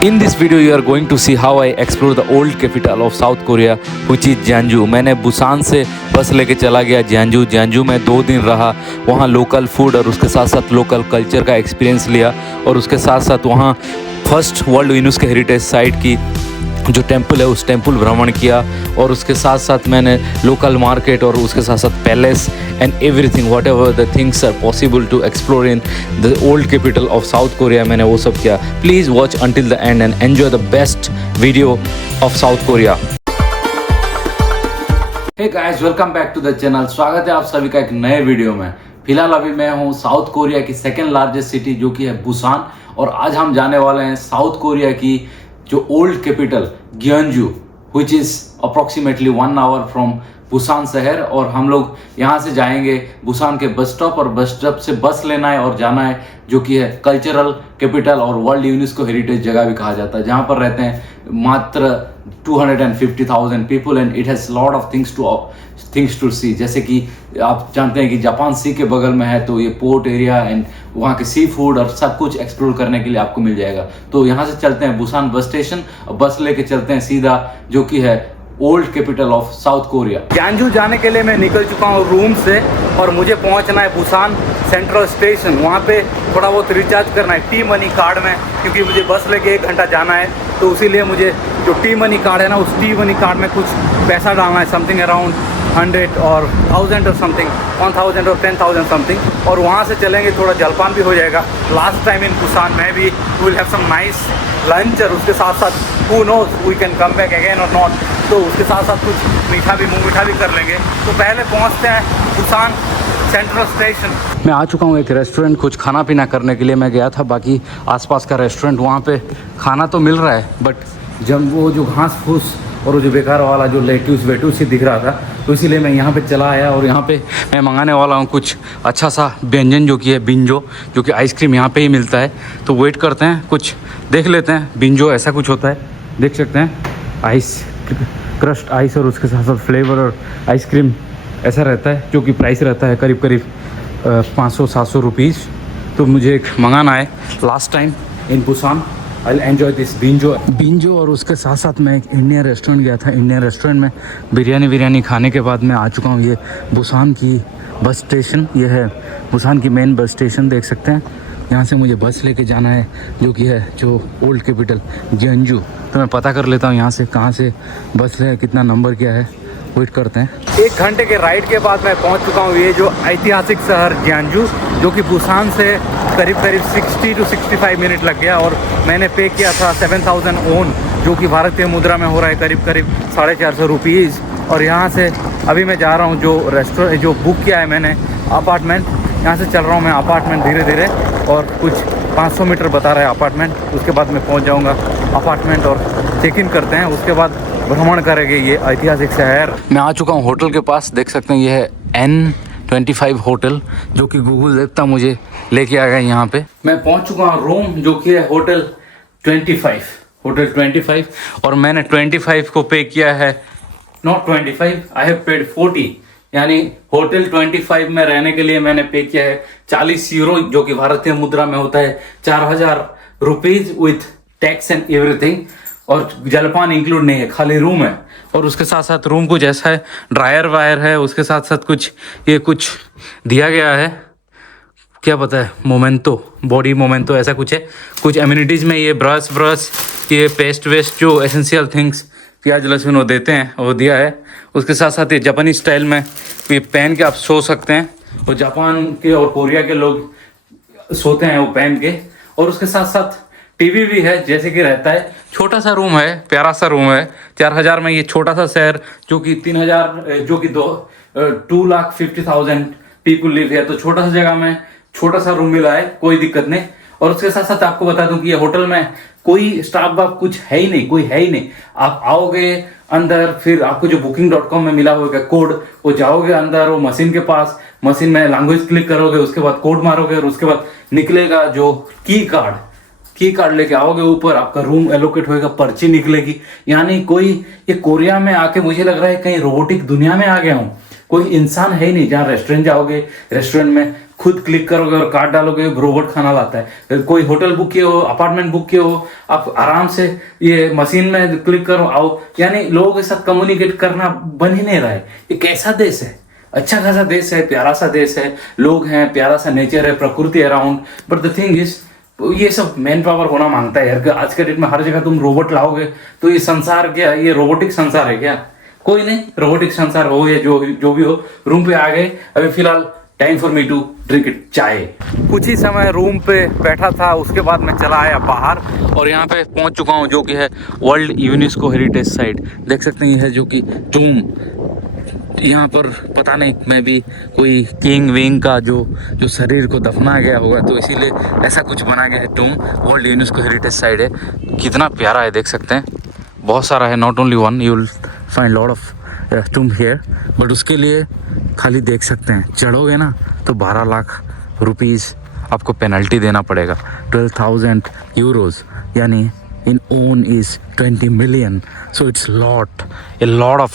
In this video you are going to see how I explore the old capital of South Korea which is Jeonju। मैंने Busan से बस लेके चला गया जेंजू में 2 दिन रहा, वहाँ लोकल फूड और उसके साथ साथ लोकल कल्चर का एक्सपीरियंस लिया और उसके साथ साथ वहाँ first world UNESCO heritage site की जो टेंपल है उस टेंपल भ्रमण किया और उसके साथ साथ मैंने लोकल मार्केट और उसके साथ साथ palace and everything whatever the things are possible to explore in the old capital of South Korea, मैंने वो सब किया। Please watch until the end and enjoy the best video of South Korea. Hey guys, welcome back to the channel. स्वागत है आप सभी का एक नए वीडियो में। फिलहाल अभी मैं हूँ साउथ कोरिया की सेकेंड लार्जेस्ट सिटी जो कि है बुसान, और आज हम जाने वाले हैं साउथ कोरिया की जो old capital Gyeongju which is approximately 1 hour from Busan शहर। और हम लोग यहाँ से जाएंगे बुसान के बस स्टॉप, और बस स्टॉप से बस लेना है और जाना है जो कि है कल्चरल कैपिटल और वर्ल्ड यूनेस्को हेरिटेज जगह भी कहा जाता है, जहाँ पर रहते हैं मात्र 250,000 people and it has lot of things to see. जैसे कि आप जानते हैं कि जापान सी के बगल में है, तो ये पोर्ट एरिया एंड वहाँ के सी फूड और सब कुछ एक्सप्लोर करने के लिए आपको मिल जाएगा। तो यहाँ से चलते हैं बुसान बस स्टेशन और बस लेके चलते हैं सीधा जो कि है old capital of South Korea. जेonju जाने के लिए मैं निकल चुका हूँ रूम से और मुझे पहुँचना है बुसान सेंट्रल स्टेशन। वहाँ पे थोड़ा बहुत रिचार्ज करना है टी मनी कार्ड में, क्योंकि मुझे बस लेके 1 घंटा जाना है, तो इसीलिए मुझे जो टी मनी कार्ड है ना, उस टी मनी कार्ड में कुछ पैसा डालना है, समथिंग अराउंड 100 और 1000 और समथिंग 1000 और 10,000 समथिंग। और वहाँ से चलेंगे, थोड़ा जलपान भी हो जाएगा। लास्ट टाइम इन बुसान में भी will have some nice lunch, और उसके साथ साथ who knows we can come back again और नॉट, तो उसके साथ साथ कुछ मीठा भी मुँह मीठा भी कर लेंगे। तो पहले पहुँचते हैं बुसान सेंट्रल स्टेशन। मैं आ चुका हूँ एक रेस्टोरेंट, कुछ खाना पीना करने के लिए मैं गया था। बाकी आसपास का रेस्टोरेंट, वहाँ पे खाना तो मिल रहा है, बट जब वो जो घास फूस और वो जो बेकार वाला जो लेट्यूस वेट्यूस ही दिख रहा था, तो इसीलिए मैं यहाँ पे चला आया। और यहाँ पे मैं मंगाने वाला हूँ कुछ अच्छा सा व्यंजन जो कि है बिंजो, जो कि आइसक्रीम यहाँ पे ही मिलता है। तो वेट करते हैं, कुछ देख लेते हैं। बिंजो ऐसा कुछ होता है, देख सकते हैं, आइस क्रस्ट आइस और उसके साथ साथ फ्लेवर और आइसक्रीम ऐसा रहता है, जो कि प्राइस रहता है करीब करीब 500-700 रुपीज़। तो मुझे एक मंगाना है last time in Busan. I enjoy this बिंजो। और उसके साथ साथ मैं एक इंडियन रेस्टोरेंट गया था। इंडियन रेस्टोरेंट में बिरयानी खाने के बाद मैं आ चुका हूँ ये बुसान की बस स्टेशन। ये है बुसान की मेन बस स्टेशन, देख सकते हैं। यहाँ से मुझे बस लेके जाना है जो कि है जो ओल्ड कैपिटल जेonju। तो मैं पता कर लेता हूँ यहाँ से कहाँ से बस है, कितना नंबर क्या है, वेट करते हैं। 1 घंटे के राइड के बाद मैं पहुँच चुका हूँ ये जो ऐतिहासिक शहर जेonju, जो कि बुसान से करीब 60 to 65 मिनट लग गया। और मैंने पे किया था 7000 ओन, जो कि भारतीय मुद्रा में हो रहा है करीब 450 रुपीज़। और यहाँ से अभी मैं जा रहा हूँ जो रेस्टोरेंट जो बुक किया है मैंने अपार्टमेंट, यहाँ से चल रहा हूँ मैं अपार्टमेंट धीरे धीरे, और कुछ 500 मीटर बता रहा है अपार्टमेंट। उसके बाद मैं पहुँच जाऊँगा अपार्टमेंट और चेक इन करते हैं, उसके बाद भ्रमण करेंगे ये ऐतिहासिक शहर। मैं आ चुका हूँ होटल के पास, देख सकते हैं ये है N25 होटल, जो कि गूगल देवता मुझे लेके आ गया यहाँ पे। मैं पहुँच चुका हूँ रूम, जो कि है होटल 25। और मैंने 25 को पे किया है, नॉट 25, आई हैव पेड 40, यानी होटल 25 में रहने के लिए मैंने पे किया है 40 यूरो, जो कि भारतीय मुद्रा में होता है 4000 rupees with tax and everything. और जलपान इंक्लूड नहीं है, खाली रूम है। और उसके साथ साथ रूम कुछ ऐसा है, ड्रायर वायर है, उसके साथ साथ कुछ दिया गया है, क्या पता है, मोमेंटो, बॉडी मोमेंटो ऐसा कुछ है। कुछ एम्यूनिटीज़ में ये ब्रश ये पेस्ट वेस्ट जो एसेंशियल थिंग्स प्याज लहसुन वो देते हैं, वो दिया है। उसके साथ साथ ये जापानी स्टाइल में ये पहन के आप सो सकते हैं, वो जापान के और कोरिया के लोग सोते हैं वो पहन के। और उसके साथ साथ टीवी भी है, जैसे कि रहता है। छोटा सा रूम है, प्यारा सा रूम है। 4000 में ये छोटा सा शहर, जो कि 2,50,000 पीपल लिव है, तो छोटा सा जगह में छोटा सा रूम मिला है, कोई दिक्कत नहीं। और उसके साथ साथ आपको बता दूं कि ये होटल में कोई स्टाफ वाफ कुछ है ही नहीं, कोई है ही नहीं। आप आओगे अंदर, फिर आपको जो booking.com में मिला होगा कोड, वो जाओगे अंदर, वो मशीन के पास, मशीन में लैंग्वेज क्लिक करोगे, उसके बाद कोड मारोगे, और उसके बाद निकलेगा जो की कार्ड लेके आओगे ऊपर, आपका रूम एलोकेट होएगा, पर्ची निकलेगी। यानी ये कोरिया में आके मुझे लग रहा है कहीं रोबोटिक दुनिया में आ गया हूँ। कोई इंसान है ही नहीं। जहाँ रेस्टोरेंट जाओगे, रेस्टोरेंट में खुद क्लिक करोगे और कार्ड डालोगे, रोबोट खाना लाता है। कोई होटल बुक किए हो, अपार्टमेंट बुक किए हो, आप आराम से ये मशीन में क्लिक करो आओ। यानी लोगों के साथ कम्युनिकेट करना बन ही नहीं रहा है। ये कैसा देश है, अच्छा खासा देश है, प्यारा सा देश है, लोग हैं, प्यारा सा नेचर है, प्रकृति around. But the thing is ये सब मैन पावर होना मांगता है यार। आज के डेट में हर जगह तुम रोबोट लाओगे तो ये संसार क्या, ये रोबोटिक संसार है क्या? कोई नहीं, रोबोटिक संसार हो या जो भी हो, रूम पे आ गए। अभी फिलहाल time for me to drink it chai. कुछ ही समय रूम पे बैठा था, उसके बाद मैं चला आया बाहर और यहाँ पे पहुँच चुका हूँ जो कि है वर्ल्ड यूनेस्को हेरिटेज साइट। देख सकते हैं ये है जो कि टूम। यहाँ पर पता नहीं मैं भी कोई किंग विंग का जो शरीर को दफना गया होगा, तो इसीलिए ऐसा कुछ बना गया है टूम। वर्ल्ड यूनेस्को हेरिटेज साइट है, कितना प्यारा है, देख सकते हैं। बहुत सारा है, not only one, you will find lot of tomb here. But उसके लिए खाली देख सकते हैं, चढ़ोगे ना तो 12 लाख रुपीज़ आपको पेनल्टी देना पड़ेगा, 12,000 यूरोज़, यानी in own is 20 million. So it's a lot of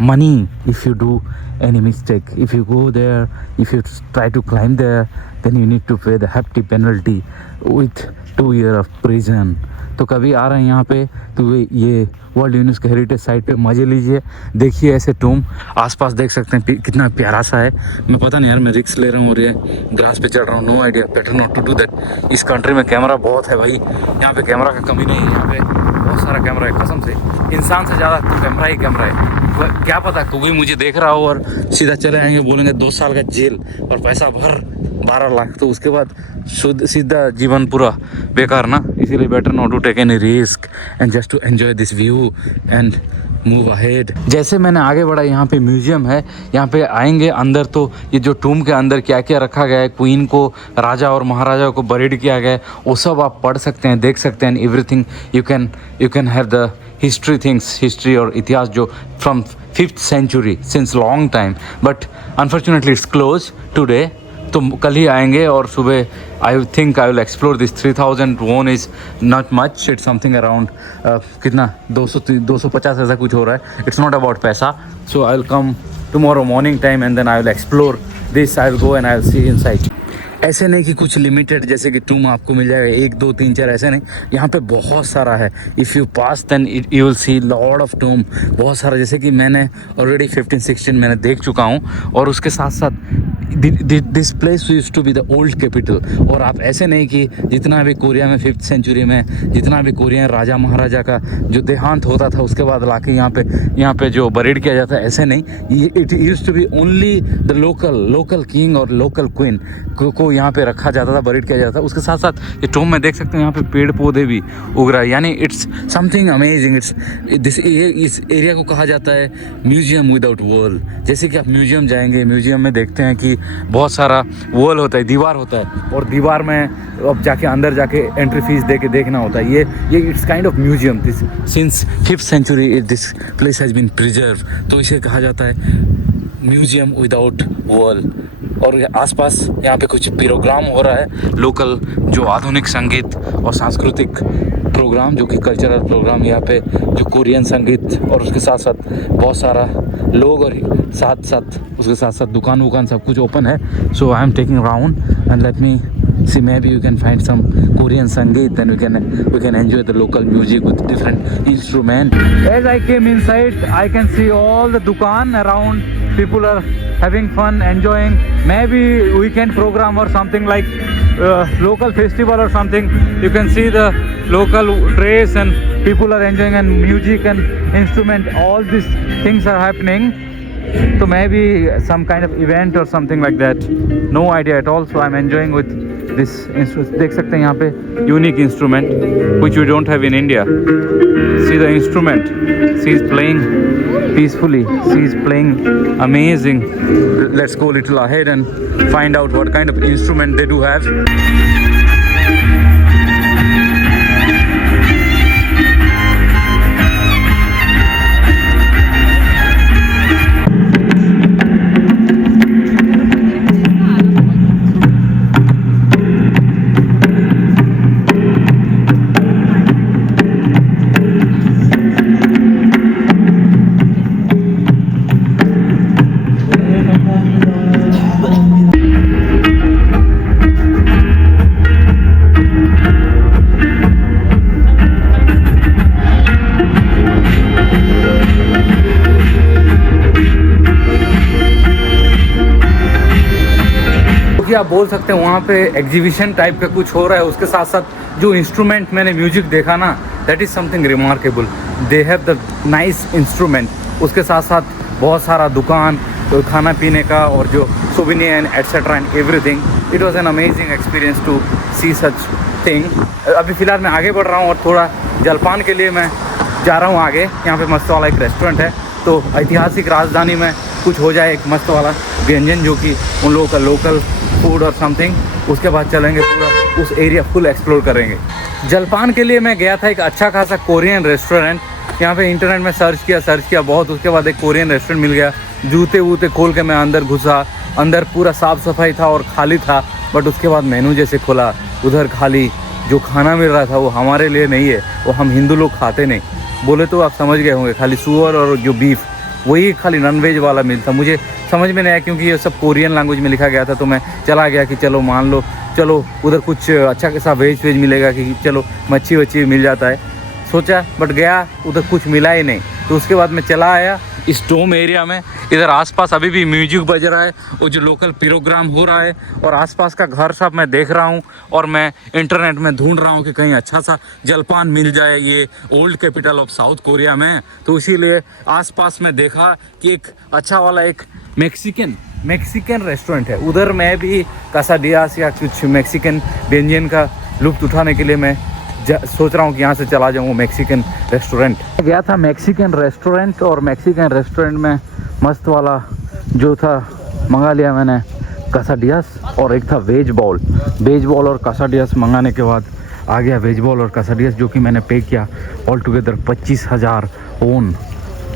money if you do any mistake. If you go there, if you try to climb there, then you need to pay the hefty penalty with 2 years of prison. तो कभी आ रहे हैं यहाँ पे तो ये world UNESCO heritage site पे मजे लीजिए, देखिए ऐसे टूम। आसपास देख सकते हैं कितना प्यारा सा है। मैं पता नहीं यार, मैं रिस्क ले रहा हूँ और ये ग्रास पे चढ़ रहा हूँ, no idea, better not to do that. इस कंट्री में कैमरा बहुत है भाई, यहाँ पे कैमरा का कमी नहीं है, यहाँ पे बहुत सारा कैमरा है, कसम से इंसान से ज़्यादा तो कैमरा ही कैमरा है। क्या पता कोई मुझे देख रहा हो और सीधा चले आएंगे, बोलेंगे 2 साल का जेल और पैसा भर 12 लाख, तो उसके बाद सीधा जीवन पूरा बेकार ना। इसीलिए better not to take any risk and just to enjoy this view and move ahead. जैसे मैंने आगे बढ़ा, यहाँ पे म्यूजियम है, यहाँ पे आएंगे अंदर तो ये जो टूम के अंदर क्या क्या रखा गया है, क्वीन को, राजा और महाराजा को बरीड किया गया है, वो सब आप पढ़ सकते हैं, देख सकते हैं। Everything you can have the history things, history और इतिहास जो from 5th century since long time. But unfortunately it's close today, तो कल ही आएंगे और सुबह I think I will explore this. 3,000 वोन is not much, it's something around कितना 250 ऐसा कुछ हो रहा है। इट्स नॉट अबाउट पैसा। So I will come tomorrow morning time and then I will explore this. I will go and I will see inside. ऐसे नहीं कि कुछ लिमिटेड जैसे कि टूम आपको मिल जाएगा 1 2 3 4, ऐसे नहीं, यहाँ पे बहुत सारा है। If you pass then you will see lot of tomb, बहुत सारा, जैसे कि मैंने ऑलरेडी 15-16 मैंने देख चुका हूँ। और उसके साथ साथ this place used to be the old capital. और आप ऐसे नहीं कि जितना भी कोरिया में 5th century में जितना भी कोरियन राजा महाराजा का जो देहांत होता था उसके बाद लाके यहाँ पे जो बरीड किया जाता है, ऐसे नहीं। It used to be only the local king और लोकल क्वीन को यहाँ पे रखा जाता था, बरीड किया जाता था। उसके साथ साथ ये टूम में देख सकते हैं यहाँ पे पेड़ पौधे भी उग रहा है, यानी इट्स समथिंग अमेजिंग। इस एरिया को कहा जाता है म्यूजियम विदाउट वॉल। जैसे कि आप म्यूजियम जाएंगे, म्यूजियम में देखते हैं कि बहुत सारा वॉल होता है, दीवार होता है, और दीवार में अब जाके अंदर जाके एंट्री फीस दे के देखना होता है। ये it's kind of museum. This since 5th century this place has been preserve, तो इसे कहा जाता है म्यूजियम विदाउट वॉल। और आसपास यहाँ पे कुछ प्रोग्राम हो रहा है, लोकल जो आधुनिक संगीत और सांस्कृतिक प्रोग्राम, जो कि कल्चरल प्रोग्राम, यहाँ पे जो कोरियन संगीत, और उसके साथ साथ बहुत सारा लोग, और उसके साथ साथ दुकान सब कुछ ओपन है। So I am taking round and let me see, maybe you can find some Korean sangeet, then we can enjoy the local music with different instrument. As I came inside, I can see all the dukan around. People are having fun, enjoying. Maybe weekend program or something like local festival or something. You can see the local dress and people are enjoying, and music and instrument. All these things are happening. So maybe some kind of event or something like that. No idea at all. So I'm enjoying with this instrument. देख सकते हैं यहाँ पे unique instrument which we don't have in India. See the instrument. She is playing peacefully. She is playing amazing. Let's go a little ahead and find out what kind of instrument they do have. आप बोल सकते हैं वहाँ पे exhibition type का कुछ हो रहा है। उसके साथ साथ जो इंस्ट्रूमेंट मैंने म्यूजिक देखा ना, that is something remarkable. They have the nice instrument. उसके साथ साथ बहुत सारा दुकान, तो खाना पीने का और जो souvenir and etcetera and everything. It was an amazing experience to see such thing. अभी फ़िलहाल मैं आगे बढ़ रहा हूँ और थोड़ा जलपान के लिए मैं जा रहा हूँ आगे। यहाँ पे मस्त वाला एक रेस्टोरेंट है, तो ऐतिहासिक राजधानी में कुछ हो जाए एक मस्त वाला व्यंजन जो कि उन लोगों का लोकल फूड और समथिंग। उसके बाद चलेंगे पूरा उस एरिया फुल एक्सप्लोर करेंगे। जलपान के लिए मैं गया था एक अच्छा खासा कोरियन रेस्टोरेंट। यहाँ पे इंटरनेट में सर्च किया बहुत। उसके बाद एक कोरियन रेस्टोरेंट मिल गया। जूते वूते खोल के मैं अंदर घुसा। अंदर पूरा साफ़ सफाई था और खाली था, बट उसके बाद मेनू जैसे खोला, उधर खाली जो खाना मिल रहा था वो हमारे लिए नहीं है, वो हम हिंदू लोग खाते नहीं। बोले तो आप समझ गए होंगे, खाली सुअर और जो बीफ वही खाली नॉनवेज वाला मिलता। मुझे समझ में नहीं आया क्योंकि ये सब कोरियन लैंग्वेज में लिखा गया था। तो मैं चला गया कि चलो मान लो चलो उधर कुछ अच्छा खासा वेज मिलेगा कि चलो मच्छी वच्छी मिल जाता है, सोचा। बट गया उधर कुछ मिला ही नहीं। तो उसके बाद मैं चला आया इस डोम एरिया में। इधर आसपास अभी भी म्यूजिक बज रहा है और जो लोकल प्रोग्राम हो रहा है, और आसपास का घर सब मैं देख रहा हूँ। और मैं इंटरनेट में ढूंढ रहा हूँ कि कहीं अच्छा सा जलपान मिल जाए ये old capital of South Korea में। तो इसीलिए आसपास में देखा कि एक अच्छा वाला एक मैक्सिकन रेस्टोरेंट है। उधर मैं भी कासाडियास या कुछ मैक्सिकन व्यंजन का लुत्फ़ उठाने के लिए मैं सोच रहा हूँ कि यहाँ से चला जाऊँ मैक्सिकन रेस्टोरेंट। गया था मैक्सिकन रेस्टोरेंट, और मैक्सिकन रेस्टोरेंट में मस्त वाला जो था मंगा लिया मैंने कासाडियास, और एक था वेज बॉल और कासाडियास। मंगाने के बाद आ गया वेज बॉल और कासाडियास, जो कि मैंने पे किया ऑल टुगेदर 25,000 ओन,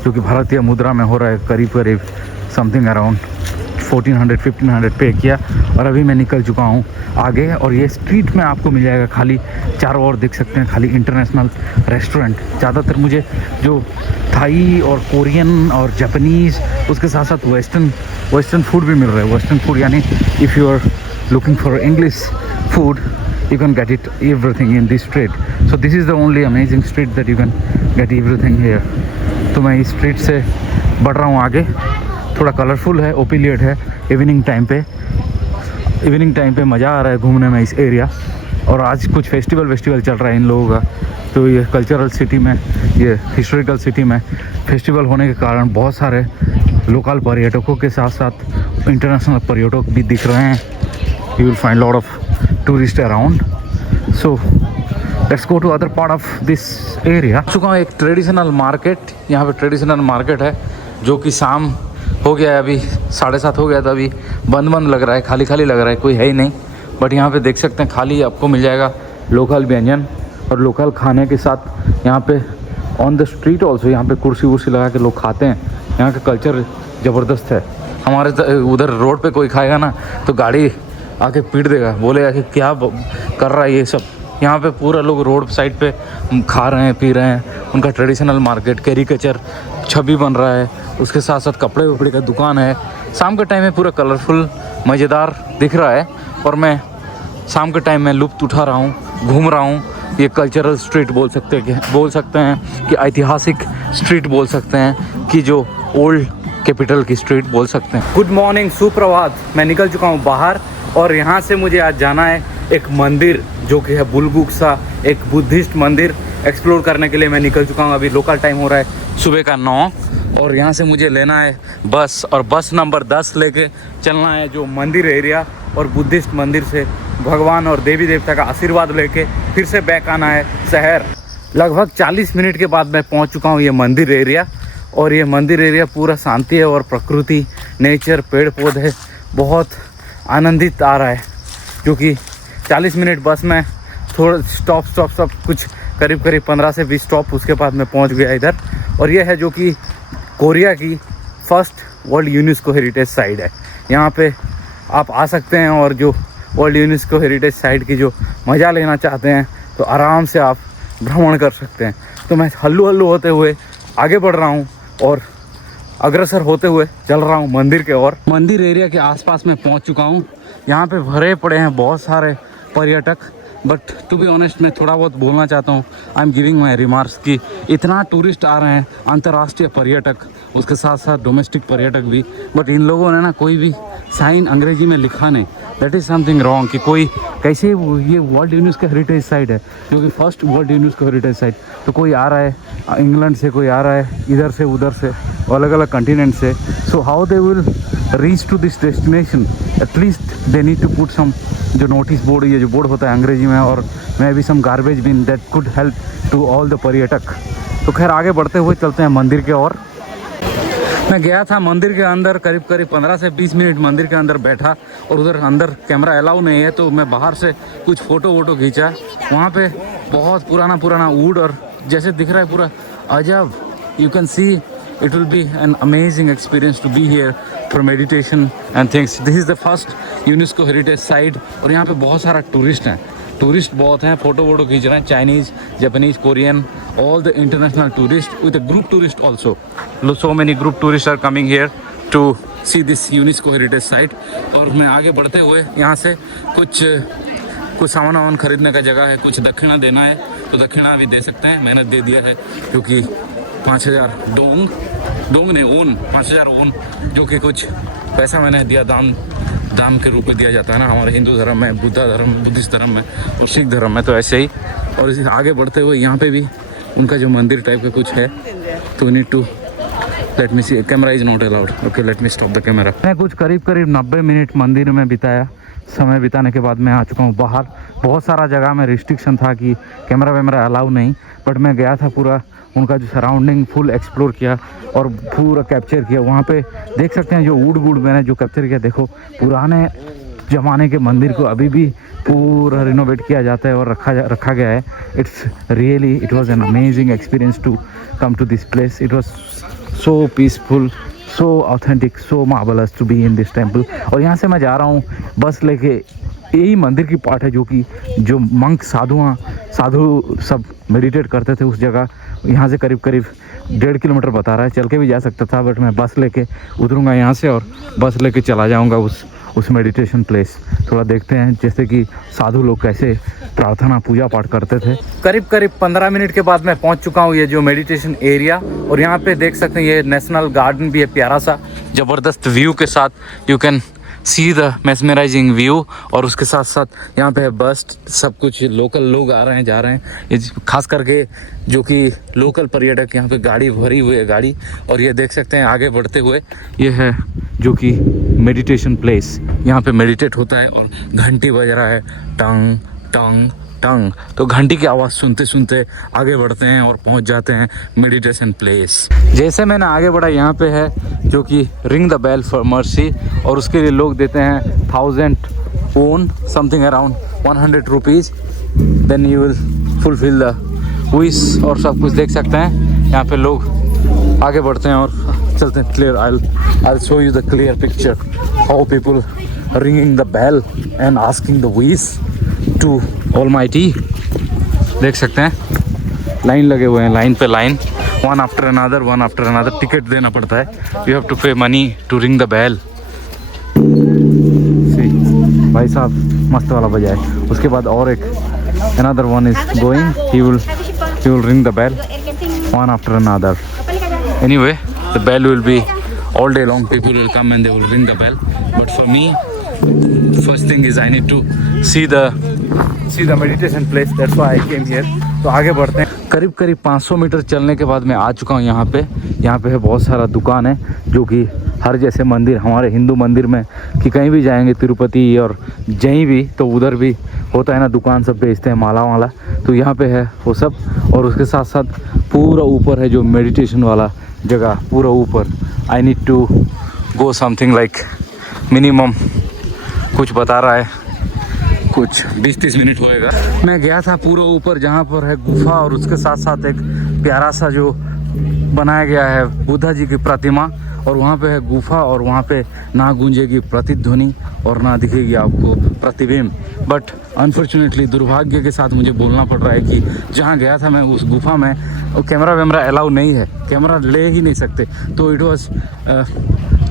जो कि भारतीय मुद्रा में हो रहा है करीब समथिंग अराउंड 1400-1500 पे किया। और अभी मैं निकल चुका हूँ आगे, और ये स्ट्रीट में आपको मिल जाएगा खाली चारों ओर देख सकते हैं खाली इंटरनेशनल रेस्टोरेंट। ज़्यादातर मुझे जो थाई और कोरियन और जापानीज़, उसके साथ साथ वेस्टर्न फूड भी मिल रहा है। वेस्टर्न फूड यानी if you are looking for English food, you can get it everything in this street. So this is the only amazing street that you can get everything here. तो मैं इस street से बढ़ रहा हूँ आगे। थोड़ा कलरफुल है, ओपिलियट है। इवनिंग टाइम पे मज़ा आ रहा है घूमने में इस एरिया। और आज कुछ फेस्टिवल चल रहा है इन लोगों का। तो ये कल्चरल सिटी में, ये हिस्टोरिकल सिटी में फेस्टिवल होने के कारण बहुत सारे लोकल पर्यटकों के साथ साथ इंटरनेशनल पर्यटक भी दिख रहे हैं। You will find lot of tourist around. So let's go to other part of this area. चुका हूँ एक ट्रेडिशनल मार्केट। यहाँ पे ट्रेडिशनल मार्केट है जो कि शाम हो गया है, अभी 7:30 हो गया था। अभी बंद लग रहा है, खाली लग रहा है, कोई है ही नहीं। बट यहाँ पे देख सकते हैं खाली आपको मिल जाएगा लोकल व्यंजन और लोकल खाने के साथ यहाँ पे ऑन द स्ट्रीट ऑल्सो यहाँ पे कुर्सी वुर्सी लगा के लोग खाते हैं। यहाँ का कल्चर ज़बरदस्त है। हमारे उधर रोड पे कोई खाएगा ना तो गाड़ी आके पीट देगा, बोलेगा कि क्या कर रहा है ये सब। यहाँ पे पूरा लोग रोड साइड पे खा रहे हैं, पी रहे हैं। उनका ट्रेडिशनल मार्केट, कैरिकेचर छवि बन रहा है। उसके साथ साथ कपड़े वपड़े का दुकान है। शाम के टाइम में पूरा कलरफुल मज़ेदार दिख रहा है। और मैं शाम के टाइम में लुत्फ़ उठा रहा हूँ, घूम रहा हूँ। ये कल्चरल स्ट्रीट बोल सकते हैं कि ऐतिहासिक स्ट्रीट बोल सकते हैं, कि जो ओल्ड कैपिटल की स्ट्रीट बोल सकते हैं। गुड मॉर्निंग, सुप्रभात। मैं निकल चुका हूँ बाहर, और यहाँ से मुझे आज जाना है एक मंदिर जो कि है बुलगुक्सा, एक बुद्धिस्ट मंदिर। एक्सप्लोर करने के लिए मैं निकल चुका हूँ। अभी लोकल टाइम हो रहा है सुबह का 9, और यहाँ से मुझे लेना है बस, और बस नंबर 10 लेके चलना है जो मंदिर एरिया। और बुद्धिस्ट मंदिर से भगवान और देवी देवता का आशीर्वाद लेके फिर से बैक आना है शहर। लगभग 40 मिनट के बाद मैं पहुँच चुका हूँ ये मंदिर एरिया। और ये मंदिर एरिया पूरा शांति है और प्रकृति, नेचर, पेड़ पौधे, बहुत आनंदित आ रहा है। क्योंकि 40 मिनट बस में थोड़ा स्टॉप सब कुछ करीब 15 से 20 स्टॉप, उसके बाद मैं पहुंच गया इधर। और ये है जो कि कोरिया की first world UNESCO heritage site है। यहाँ पे आप आ सकते हैं, और जो वर्ल्ड यूनेस्को हेरिटेज साइट की जो मज़ा लेना चाहते हैं तो आराम से आप भ्रमण कर सकते हैं। तो मैं हल्लू होते हुए आगे बढ़ रहा हूँ और अग्रसर होते हुए चल रहा हूँ मंदिर के ओर। मंदिर एरिया के आसपास में पहुँच चुका हूँ। यहाँ पे भरे पड़े हैं बहुत सारे पर्यटक। बट टू बी ऑनेस्ट मैं थोड़ा बहुत बोलना चाहता हूँ, I am giving my remarks कि इतना टूरिस्ट आ रहे हैं, अंतर्राष्ट्रीय पर्यटक, उसके साथ साथ डोमेस्टिक पर्यटक भी। बट इन लोगों ने ना कोई भी साइन अंग्रेजी में लिखा नहीं। दैट इज़ समथिंग रॉन्ग कि कोई कैसे ये वर्ल्ड यूनेस्को हेरिटेज साइट है, जो कि first world UNESCO heritage site, तो कोई आ रहा है इंग्लैंड से, कोई आ रहा है इधर से उधर से, अलग अलग कंटिनेंट से, so how they will reach to this destination? At least they need to put some जो नोटिस बोर्ड, ये जो बोर्ड होता है अंग्रेजी में, और maybe some garbage bin that could help to all the पर्यटक। तो खैर आगे बढ़ते हुए चलते हैं मंदिर के ओर। मैं गया था मंदिर के अंदर, करीब 15 से 20 मिनट मंदिर के अंदर बैठा, और उधर अंदर कैमरा अलाउ नहीं है, तो मैं बाहर से कुछ फ़ोटो वोटो खींचा। वहाँ पे बहुत पुराना वुड, और जैसे दिख रहा है पूरा अजब। You can see it will be an amazing experience to be here for meditation and things. This is the first UNESCO heritage site, और यहाँ पे बहुत सारा टूरिस्ट हैं, टूरिस्ट बहुत हैं, फ़ोटो वोटो खींच रहे हैं, Chinese, Japanese, Korean, all the international tourists with a group tourist also. So many group tourists are coming here to see this UNESCO heritage site. और मैं आगे बढ़ते हुए यहाँ से कुछ सामान खरीदने का जगह है, कुछ दक्षिणा देना है तो दक्षिणा भी दे सकते हैं। मैंने दे दिया है, क्योंकि 5000 डोंग ने ऊन, 5000 ऊन, जो कि कुछ पैसा मैंने दिया, दान के रूप में दिया जाता है ना हमारे हिंदू धर्म में, बुद्धिस्ट धर्म में और सिख धर्म में, तो ऐसे ही। और इसे आगे बढ़ते हुए यहाँ पे भी उनका जो मंदिर टाइप का कुछ है, तो need to let me see, camera is not allowed, okay let me stop the camera. मैं कुछ करीब 90 मिनट मंदिर में बिताया। समय बिताने के बाद मैं आ चुका हूँ बाहर। बहुत सारा जगह में रिस्ट्रिक्शन था कि कैमरा वैमरा अलाउ नहीं, बट मैं गया था, पूरा उनका जो सराउंडिंग फुल एक्सप्लोर किया और पूरा कैप्चर किया। वहाँ पे देख सकते हैं जो वुड मैंने जो कैप्चर किया, देखो पुराने ज़माने के मंदिर को अभी भी पूरा रिनोवेट किया जाता है और रखा गया है। It was an amazing experience to come to this place. It was so peaceful, so authentic, so marvellous to be in this temple. और यहाँ से मैं जा रहा हूँ बस लेके, यही मंदिर की पार्ट है जो मंक साधु सब मेडिटेट करते थे उस जगह। यहाँ से करीब 1.5 किलोमीटर बता रहा है, चल के भी जा सकता था, बट मैं बस लेके उतरूँगा यहाँ से और बस लेके चला जाऊँगा उस मेडिटेशन प्लेस। थोड़ा देखते हैं जैसे कि साधु लोग कैसे प्रार्थना पूजा पाठ करते थे। करीब 15 मिनट के बाद मैं पहुंच चुका हूं ये जो मेडिटेशन एरिया, और यहाँ पे देख सकते हैं ये नेशनल गार्डन भी है, प्यारा सा ज़बरदस्त व्यू के साथ। You can see the mesmerising view, और उसके साथ साथ यहाँ पे है बस, सब कुछ लोकल लोग आ रहे हैं जा रहे हैं, ये खास करके जो कि लोकल पर्यटक, यहाँ पे गाड़ी भरी हुई है गाड़ी। और ये देख सकते हैं आगे बढ़ते हुए, ये है जो कि मेडिटेशन प्लेस, यहाँ पे मेडिटेट होता है, और घंटी बज रहा है, टंग टंग टंग। तो घंटी की आवाज़ सुनते सुनते आगे बढ़ते हैं और पहुँच जाते हैं मेडिटेशन प्लेस। जैसे मैंने आगे बढ़ा, यहाँ पे है जो कि ring the bell for mercy, और उसके लिए लोग देते हैं 1000 won, something around 100 rupees, then you will fulfil the wish, और सब कुछ देख सकते हैं। यहाँ पे लोग आगे बढ़ते हैं और चलते हैं। Clear, I'll show you the clear picture how people ringing the bell and asking the wish to Almighty। देख सकते हैं लाइन लगे हुए हैं, लाइन पे line, one after another ticket देना पड़ता है। You have to pay money to ring the bell। भाई साहब मस्त वाला बजाए। उसके बाद और एक another one is going, he will ring the bell one after another। Anyway, the bell will be all day long, people will come and they will ring the bell, but for me first thing is I need to see the meditation place, that's why I came here। तो आगे बढ़ते हैं। करीब 500 metre चलने के बाद मैं आ चुका हूँ यहाँ पे है बहुत सारा दुकान है, जो कि हर जैसे मंदिर, हमारे हिंदू मंदिर में कि कहीं भी जाएंगे, तिरुपति और जहीं भी, तो उधर भी होता है ना, दुकान सब बेचते हैं माला वाला, तो यहाँ पे है वो सब। और उसके साथ साथ पूरा ऊपर है जो मेडिटेशन वाला जगह, पूरा ऊपर। I need to go something like minimum, कुछ बता रहा है कुछ 20-30 मिनट होएगा। मैं गया था पूरा ऊपर, जहाँ पर है गुफा, और उसके साथ साथ एक प्यारा सा जो बनाया गया है बुद्धा जी की प्रतिमा, और वहाँ पे है गुफा, और वहाँ पे ना गूंजेगी प्रतिध्वनि और ना दिखेगी आपको प्रतिबिंब। बट अनफॉर्चुनेटली, दुर्भाग्य के साथ मुझे बोलना पड़ रहा है कि जहाँ गया था मैं उस गुफा में, वो कैमरा वैमरा अलाउ नहीं है, कैमरा ले ही नहीं सकते। तो it was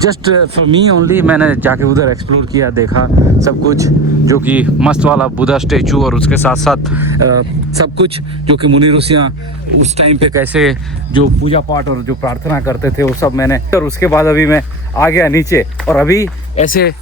just for me only. मैंने जाके उधर एक्सप्लोर किया, देखा सब कुछ, जो कि मस्त वाला बुद्धा स्टैचू, और उसके साथ साथ सब कुछ जो कि मुनि ऋषियाँ उस टाइम पे कैसे जो पूजा पाठ और जो प्रार्थना करते थे वो सब मैंने। और उसके बाद अभी मैं आ गया नीचे, और अभी ऐसे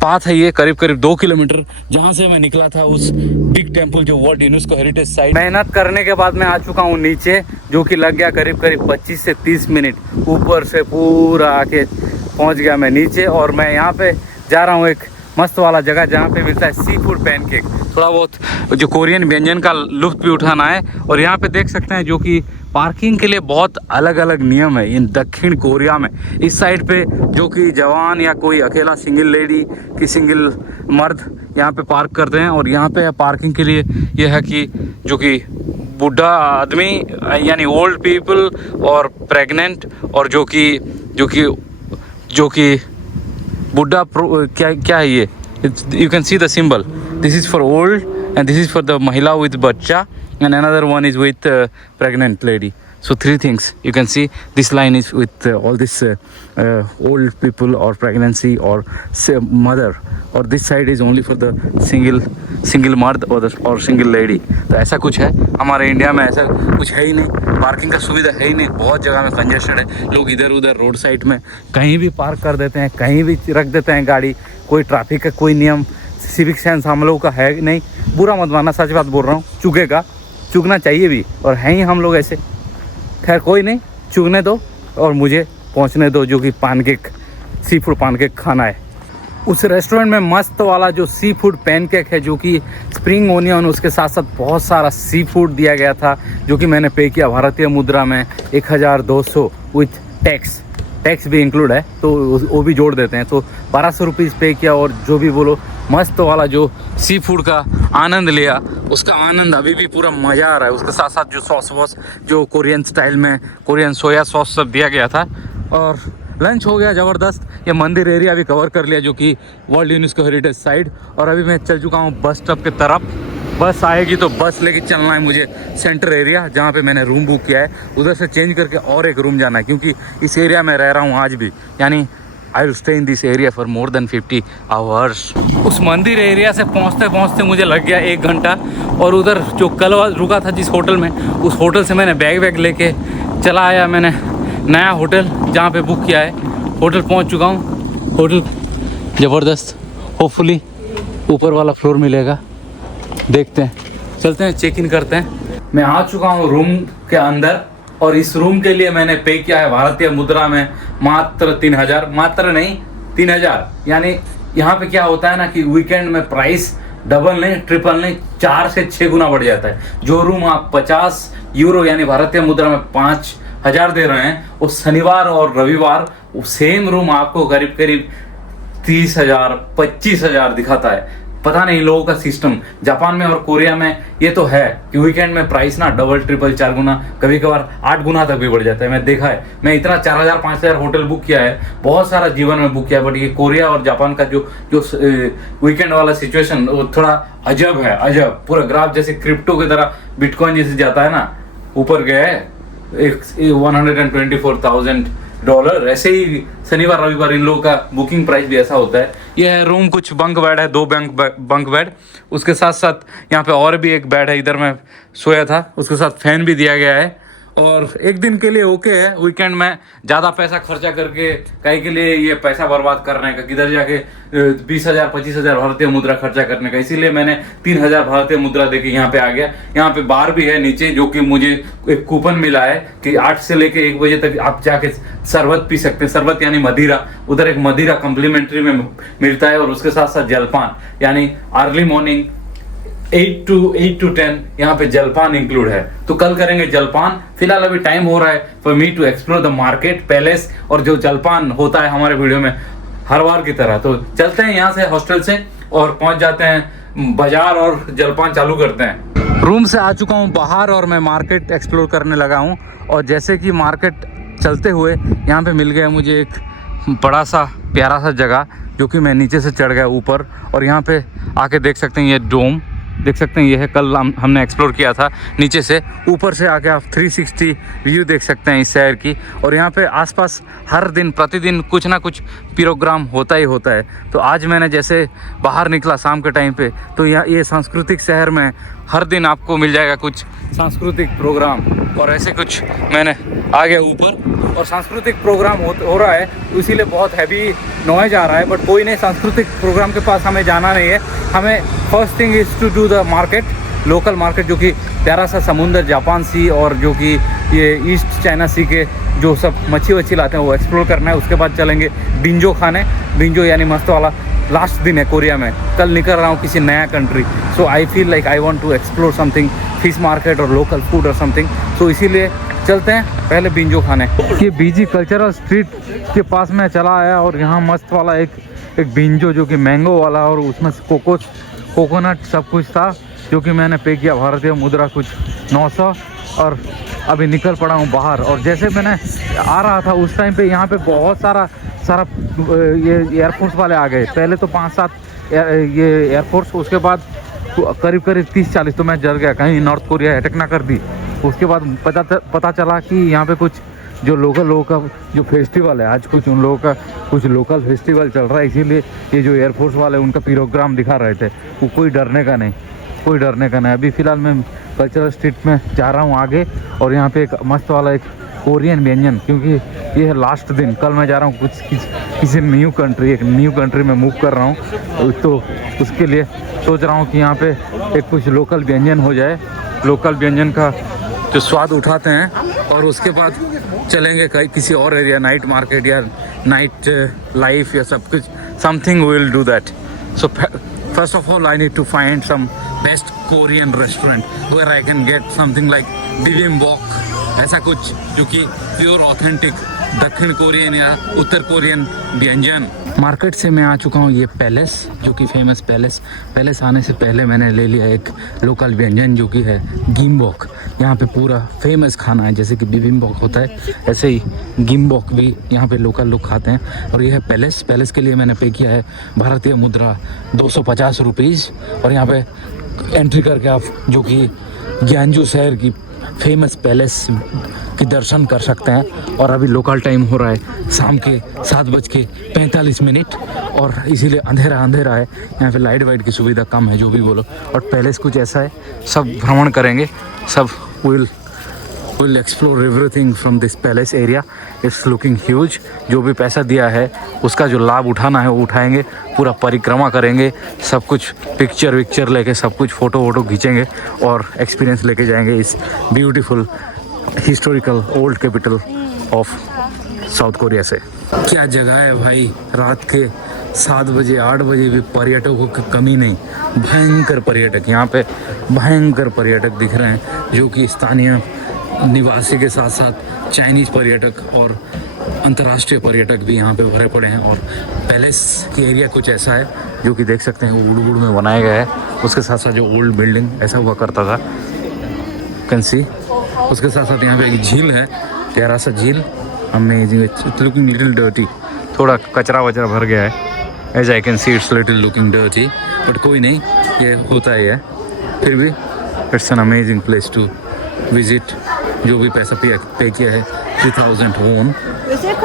पाथ है ये करीब करीब 2 किलोमीटर, जहाँ से मैं निकला था उस बिग टेम्पल जो वर्ल्ड यूनेस्को हेरिटेज साइट। मेहनत करने के बाद मैं आ चुका हूँ नीचे, जो कि लग गया करीब करीब 25 से 30 मिनट। ऊपर से पूरा आके पहुँच गया मैं नीचे, और मैं यहाँ पे जा रहा हूँ एक मस्त वाला जगह जहाँ पे मिलता है सी फूड पैनकेक। थोड़ा बहुत जो कोरियन व्यंजन का लुत्फ भी उठाना है। और यहाँ पे देख सकते हैं जो कि पार्किंग के लिए बहुत अलग अलग नियम है इन दक्षिण कोरिया में। इस साइड पे जो कि जवान या कोई अकेला सिंगल लेडी कि सिंगल मर्द यहाँ पे पार्क करते हैं। और यहाँ पे पार्किंग के लिए ये है कि जो कि बूढ़ा आदमी यानी ओल्ड पीपल और प्रेग्नेंट और जो कि बुढ़ा क्या है ये, you can see the symbol, this is for old and this is for the महिला विद बच्चा and another one is with pregnant lady. So 3 things you can see. This line is with all this old people or pregnancy or mother, or this side is only for the single मर्द or single lady. तो ऐसा कुछ है। हमारे India में ऐसा कुछ है ही नहीं, पार्किंग का सुविधा है ही नहीं। बहुत जगह में कंजेस्टेड है, लोग इधर उधर रोड साइड में कहीं भी पार्क कर देते हैं, कहीं भी रख देते हैं गाड़ी। कोई ट्रैफिक का कोई नियम सिविक सेंस हम लोगों का है नहीं। बुरा मत मानना, सच बात बोल रहा हूँ, चुकेगा, चुकना चाहिए भी, और हैं ही हम लोग ऐसे। खैर कोई नहीं, चुगने दो और मुझे पहुंचने दो जो कि पैनकेक, सी फूड पैनकेक खाना है। उस रेस्टोरेंट में मस्त वाला जो सी फूड पैनकेक है, जो कि स्प्रिंग ओनियन, उसके साथ साथ बहुत सारा सी फूड दिया गया था, जो कि मैंने पे किया भारतीय मुद्रा में 1200 विथ टैक्स भी इंक्लूड है, तो वो भी जोड़ देते हैं, तो 1200 रुपीज़ पे किया। और जो भी बोलो, मस्त वाला जो सी फूड का आनंद लिया, उसका आनंद अभी भी पूरा मज़ा आ रहा है। उसके साथ साथ जो सॉस वॉस जो कोरियन स्टाइल में कोरियन सोया सॉस सब दिया गया था। और लंच हो गया ज़बरदस्त। ये मंदिर एरिया भी कवर कर लिया, जो कि वर्ल्ड यूनेस्को हेरिटेज साइट। और अभी मैं चल चुका हूँ बस स्टॉप की तरफ। बस आएगी तो बस लेके चलना है मुझे सेंटर एरिया, जहाँ पे मैंने रूम बुक किया है। उधर से चेंज करके और एक रूम जाना है, क्योंकि इस एरिया में रह रहा हूँ आज भी, यानी I will stay in this area for more than 50 hours. उस मंदिर एरिया से पहुँचते पहुँचते मुझे लग गया 1 घंटा। और उधर जो कल रुका था जिस होटल में, उस होटल से मैंने बैग लेके चला आया। मैंने नया होटल जहाँ पे बुक किया है, होटल पहुँच चुका हूँ। होटल ज़बरदस्त, होपफुली ऊपर वाला फ्लोर मिलेगा, देखते हैं, चलते हैं, चेक इन करते हैं। मैं आ चुका हूँ रूम के अंदर, और इस रूम के लिए मैंने पे किया है भारतीय मुद्रा में मात्र 3000, मात्र नहीं 3000। यानी यहाँ पे क्या होता है ना कि वीकेंड में प्राइस डबल नहीं, ट्रिपल नहीं, 4 से 6 गुना बढ़ जाता है। जो रूम आप 50 यूरो यानी भारतीय मुद्रा में 5000 दे रहे हैं, वो शनिवार और रविवार सेम रूम आपको करीब करीब 30,000 25,000 दिखाता है। पता नहीं लोगों का सिस्टम। जापान में और कोरिया में ये तो है कि वीकेंड में प्राइस ना डबल ट्रिपल 4 गुना, कभी कभार 8 गुना तक भी बढ़ जाता है। मैं देखा है, मैं इतना 4000 5000 होटल बुक किया है, बहुत सारा जीवन में बुक किया है, बट ये कोरिया और जापान का जो वीकेंड वाला सिचुएशन वो थोड़ा अजब है, अजब। पूरा ग्राफ जैसे क्रिप्टो की तरह, बिटकॉइन जैसे जाता है ना, ऊपर गया है 124,000 डॉलर। ऐसे ही शनिवार रविवार इन लोगों का बुकिंग प्राइस भी ऐसा होता है। यह है रूम, कुछ बंक बेड है, 2 बंक बेड। उसके साथ साथ यहाँ पे और भी एक बेड है, इधर मैं सोया था, उसके साथ फैन भी दिया गया है। और एक दिन के लिए ओके है। वीकेंड में ज़्यादा पैसा खर्चा करके कहीं के लिए ये पैसा बर्बाद करने का, किधर जाके 20,000 25,000 भारतीय मुद्रा खर्चा करने का, इसीलिए मैंने 3,000 भारतीय मुद्रा देके यहाँ पे आ गया। यहाँ पे बार भी है नीचे, जो कि मुझे एक कूपन मिला है कि 8 से लेके 1 बजे तक आप जाके शरबत पी सकते हैं। शरबत यानी मदिरा, उधर एक मदिरा कम्प्लीमेंट्री में मिलता है। और उसके साथ साथ जलपान, यानी अर्ली मॉर्निंग 8 to 10 यहाँ पे जलपान इंक्लूड है। तो कल करेंगे जलपान। फिलहाल अभी टाइम हो रहा है for me to explore the market palace, और जो जलपान होता है हमारे वीडियो में हर बार की तरह। तो चलते हैं यहाँ से हॉस्टल से और पहुंच जाते हैं बाजार और जलपान चालू करते हैं। रूम से आ चुका हूँ बाहर और मैं मार्केट एक्सप्लोर करने लगा हूँ। और जैसे कि मार्केट चलते हुए यहाँ पे मिल गया मुझे एक बड़ा सा प्यारा सा जगह, जो कि मैं नीचे से चढ़ गया ऊपर। और यहाँ पे आके देख सकते हैं, ये डोम देख सकते हैं, ये है कल हमने एक्सप्लोर किया था नीचे से। ऊपर से आके आप 360 व्यू देख सकते हैं इस शहर की। और यहाँ पे आसपास हर दिन प्रतिदिन कुछ ना कुछ प्रोग्राम होता ही होता है। तो आज मैंने जैसे बाहर निकला शाम के टाइम पे, तो यहाँ ये सांस्कृतिक शहर में हर दिन आपको मिल जाएगा कुछ सांस्कृतिक प्रोग्राम। और ऐसे कुछ मैंने आ गया ऊपर और सांस्कृतिक प्रोग्राम हो रहा है, तो इसीलिए बहुत हैवी नॉइज आ रहा है। बट कोई नहीं, सांस्कृतिक प्रोग्राम के पास हमें जाना नहीं है। हमें first thing is to do the market, local market, जो कि प्यारा सा समुंदर जापान सी और जो कि ये ईस्ट चाइना सी के जो सब मच्छी वच्छी लाते हैं वो एक्सप्लोर करना है। उसके बाद चलेंगे बिंजो खाने, बिंजो यानी मस्त वाला। लास्ट दिन है कोरिया में, कल निकल रहा हूँ किसी नया country. So I feel like I want to explore something, fish market और लोकल फूड और समथिंग। सो इसीलिए चलते हैं पहले बिंजो खाने। ये बीजी कल्चरल स्ट्रीट के पास में चला आया और यहाँ मस्त वाला एक बिंजो जो कि मैंगो वाला, और उसमें कोकोनट सब कुछ था, जो कि मैंने पे किया भारतीय मुद्रा कुछ 900, और अभी निकल पड़ा हूँ बाहर। और जैसे मैंने आ रहा था उस टाइम पे यहाँ पे बहुत सारा ये एयरफोर्स वाले आ गए। पहले तो 5-7 ये एयरफोर्स, उसके बाद करीब 30-40, तो मैं डर गया कहीं नॉर्थ कोरिया अटैक ना कर दी। उसके बाद पता चला कि यहाँ पे कुछ जो लोगों का जो फेस्टिवल है, आज कुछ उन लोगों का कुछ लोकल फेस्टिवल चल रहा है, इसीलिए ये जो एयरफोर्स वाले उनका प्रोग्राम दिखा रहे थे। वो कोई डरने का नहीं। अभी फ़िलहाल मैं कल्चरल स्ट्रीट में जा रहा हूँ आगे, और यहाँ पे एक मस्त वाला एक कोरियन व्यंजन, क्योंकि ये है लास्ट दिन। कल मैं जा रहा हूँ किसी न्यू कंट्री में मूव कर रहा हूँ, तो उसके लिए सोच रहा हूँ कि यहाँ पे एक कुछ लोकल व्यंजन हो जाए, लोकल व्यंजन का जो स्वाद उठाते हैं, और उसके बाद चलेंगे कहीं किसी और एरिया, नाइट मार्केट या नाइट लाइफ या सब कुछ, something we will do that. So first of all I need to find some best Korean restaurant where I can get something like bibimbap, ऐसा कुछ जो कि प्योर ऑथेंटिक दक्षिण Korean या उत्तर कोरियन व्यंजन। मार्केट से मैं आ चुका हूँ ये पैलेस, जो कि फेमस पैलेस आने से पहले मैंने ले लिया एक लोकल व्यंजन जो कि है गिम्बॉक। यहाँ पे पूरा फेमस खाना है, जैसे कि बिबिम्बॉक होता है ऐसे ही गिम्बॉक भी यहाँ पे लोकल लोग खाते हैं। और ये है पैलेस के लिए मैंने पे किया है भारतीय मुद्रा 250 रुपीज़। और यहाँ पे एंट्री करके आप जो कि ग्यानजू शहर की फेमस पैलेस के दर्शन कर सकते हैं। और अभी लोकल टाइम हो रहा है शाम के 7:45, और इसीलिए अंधेरा है। यहाँ पे लाइट वाइट की सुविधा कम है, जो भी बोलो। और पैलेस कुछ ऐसा है, सब भ्रमण करेंगे, सब will explore everything from this palace area. It's looking huge. जो भी पैसा दिया है उसका जो लाभ उठाना है वो उठाएंगे, पूरा परिक्रमा करेंगे, सब कुछ पिक्चर लेके सब कुछ फ़ोटो खींचेंगे और एक्सपीरियंस लेके जाएंगे इस beautiful historical old capital of South Korea से। क्या जगह है भाई, रात के 7 बजे 8 बजे भी पर्यटकों की कमी नहीं। भयंकर पर्यटक यहाँ पे, भयंकर पर्यटक दिख रहे हैं, जो कि स्थानीय निवासी के साथ साथ चाइनीज़ पर्यटक और अंतर्राष्ट्रीय पर्यटक भी यहाँ पे भरे पड़े हैं। और पैलेस की एरिया कुछ ऐसा है जो कि देख सकते हैं वो वुड में बनाया गया है। उसके साथ साथ जो ओल्ड बिल्डिंग ऐसा हुआ करता था, कैन सी। उसके साथ साथ यहाँ पे एक झील है, प्यारा सा झील, amazing. It's looking little dirty, थोड़ा कचरा वचरा भर गया है। As I can see it's little looking dirty, but कोई नहीं, ये होता ही है। फिर भी it's an amazing place to visit. जो भी पैसा पे किया है 3000 won,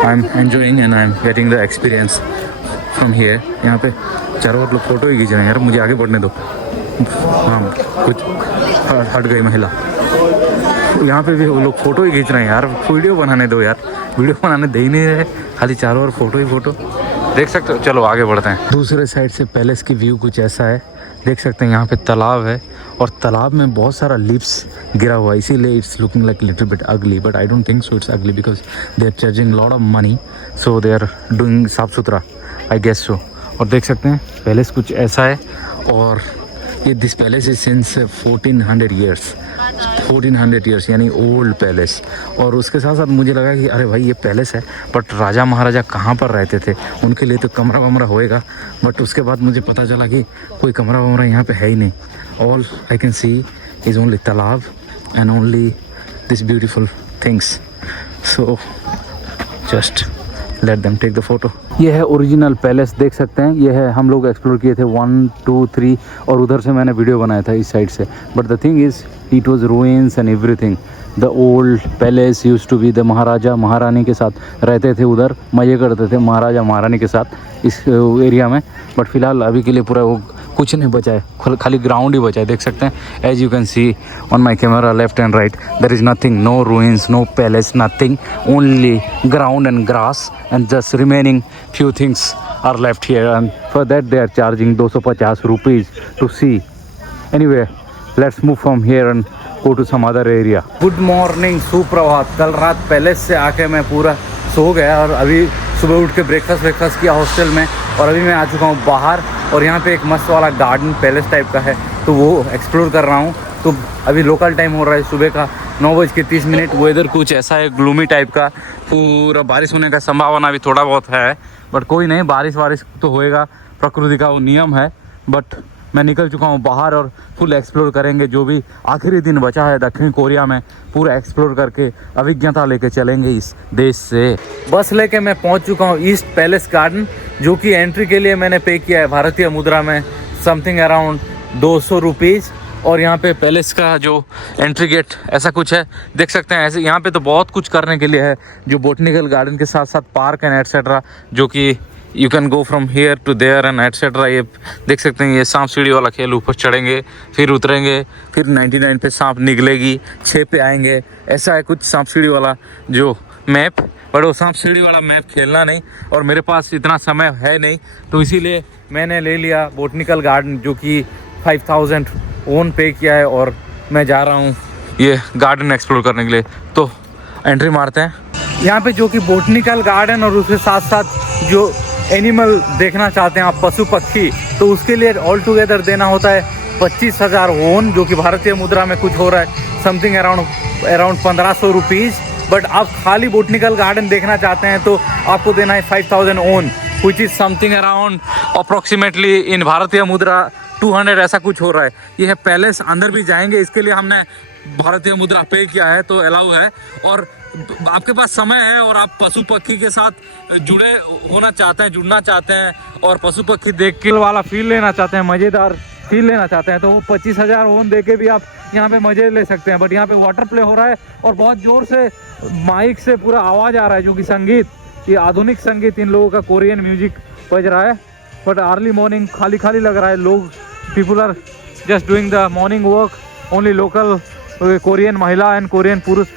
I am enjoying and I am getting the experience from here. यहाँ पे चारों ओर लोग फ़ोटो ही खींच रहे हैं यार, मुझे आगे बढ़ने दो। हाँ, कुछ हट गई महिला। यहाँ पे भी वो लोग फ़ोटो ही खींच रहे हैं यार, वीडियो बनाने दो यार, वीडियो बनाने दे ही नहीं रहे, खाली चारों ओर फ़ोटो देख सकते हो। चलो आगे बढ़ते हैं। दूसरे साइड से पैलेस की व्यू कुछ ऐसा है, देख सकते हैं। यहाँ पे तालाब है और तालाब में बहुत सारा लीव्स गिरा हुआ है, इसीलिए it's looking like little bit ugly, but I don't think so it's ugly because they are charging lot of money, so they are doing साफ सुथरा, आई गेस सो। और देख सकते हैं पैलेस कुछ ऐसा है। और ये this palace is since 1400 years यानी ओल्ड पैलेस। और उसके साथ साथ मुझे लगा कि अरे भाई ये पैलेस है, बट राजा महाराजा कहाँ पर रहते थे, उनके लिए तो कमरा होएगा। बट उसके बाद मुझे पता चला कि कोई कमरा यहाँ पे है ही नहीं। All I can see is only तालाब and only this beautiful things. So just let them take the photo. ये है ओरिजिनल पैलेस, देख सकते हैं। ये है, हम लोग एक्सप्लोर किए थे 1, 2, 3, और उधर से मैंने वीडियो बनाया था इस साइड से। But the thing is it was ruins and everything. The old palace used to be, the Maharaja Maharani के साथ रहते थे उधर, मज़े करते थे महाराजा महारानी के साथ इस एरिया में। बट फिलहाल अभी के लिए पूरा वो कुछ नहीं बचा है, खाली ग्राउंड ही बचा है। देख सकते हैं, as you can see on my camera left and right, there is nothing, no ruins, no palace, nothing, only ground and grass and just remaining few things are left here and for that they are charging 250 rupees to see. Anyway, let's move from here and go to some other area. Good morning, सुप्रभात। कल रात palace से आके मैं पूरा सो गया और अभी सुबह उठ के ब्रेकफास्ट किया हॉस्टल में, और अभी मैं आ चुका हूँ बाहर, और यहाँ पे एक मस्त वाला गार्डन पैलेस टाइप का है, तो वो एक्सप्लोर कर रहा हूँ। तो अभी लोकल टाइम हो रहा है सुबह का 9:30। वेदर कुछ ऐसा है, ग्लूमी टाइप का, पूरा बारिश होने का संभावना भी थोड़ा बहुत है, बट कोई नहीं, बारिश तो होएगा, प्रकृति का वो नियम है। बट मैं निकल चुका हूँ बाहर और फुल एक्सप्लोर करेंगे। जो भी आखिरी दिन बचा है दक्षिण कोरिया में, पूरा एक्सप्लोर करके अभिज्ञता लेके चलेंगे इस देश से। बस लेके मैं पहुँच चुका हूँ ईस्ट पैलेस गार्डन, जो कि एंट्री के लिए मैंने पे किया है भारतीय मुद्रा में समथिंग अराउंड 200 रुपीज़। और यहाँ पे पैलेस का जो एंट्री गेट ऐसा कुछ है, देख सकते हैं। ऐसे यहाँ पे तो बहुत कुछ करने के लिए है, जो बोटनिकल गार्डन के साथ साथ पार्क एंड एटसेट्रा, जो कि you can go from here to there and etcetera. ये देख सकते हैं, ये सांप सीढ़ी वाला खेल, ऊपर चढ़ेंगे फिर उतरेंगे, फिर 99 पे सांप निकलेगी, 6 पे आएंगे, ऐसा है कुछ सांप सीढ़ी वाला जो मैप। बट वो सांप सीढ़ी वाला मैप खेलना नहीं, और मेरे पास इतना समय है नहीं, तो इसीलिए मैंने ले लिया बोटनिकल गार्डन, जो कि 5000 ओन पे किया है, और मैं जा रहा हूँ ये गार्डन एक्सप्लोर करने के लिए। तो एंट्री मारते हैं यहाँ पे, जो कि बोटनिकल गार्डन, और उसके साथ साथ जो एनिमल देखना चाहते हैं आप, पशु पक्षी, तो उसके लिए ऑल टुगेदर देना होता है 25,000 वोन, जो कि भारतीय मुद्रा में कुछ हो रहा है समथिंग अराउंड 1500 रुपीज़। बट आप खाली बोटनिकल गार्डन देखना चाहते हैं तो आपको देना है 5000 won, which is something around approximately in भारतीय मुद्रा 200 ऐसा कुछ हो रहा है। ये है पैलेस, अंदर भी जाएंगे, इसके लिए हमने भारतीय मुद्रा पे किया है, तो अलाउ है। और आपके पास समय है और आप पशु पक्षी के साथ जुड़ना चाहते हैं, और पशु पक्षी देख के वाला फील लेना चाहते हैं, मज़ेदार फील लेना चाहते हैं, तो वो 25,000 ओन दे के भी आप यहाँ पे मज़े ले सकते हैं। बट यहाँ पे वाटर प्ले हो रहा है, और बहुत ज़ोर से माइक से पूरा आवाज़ आ रहा है, जो कि संगीत, ये आधुनिक संगीत, इन लोगों का कोरियन म्यूजिक बज रहा है। बट अर्ली मॉर्निंग खाली लग रहा है, लोग, people are just doing the morning work, only local Korean महिला एंड कोरियन पुरुष,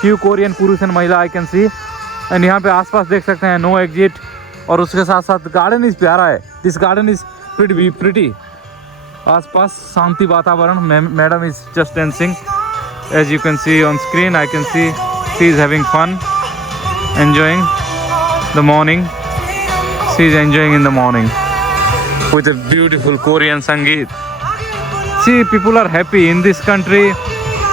फ्यू कोरियन पुरुष एंड महिला आई कैन सी। एंड यहाँ पे आसपास देख सकते हैं नो एग्जिट, और उसके साथ साथ गार्डन इज प्यारा है, दिस गार्डन इज प्रिटी। आसपास शांति वातावरण, madam is just dancing, as you can see on screen, I can see she is having fun, enjoying the morning, she is enjoying in the morning with a beautiful Korean संगीत। See, people are happy in this country।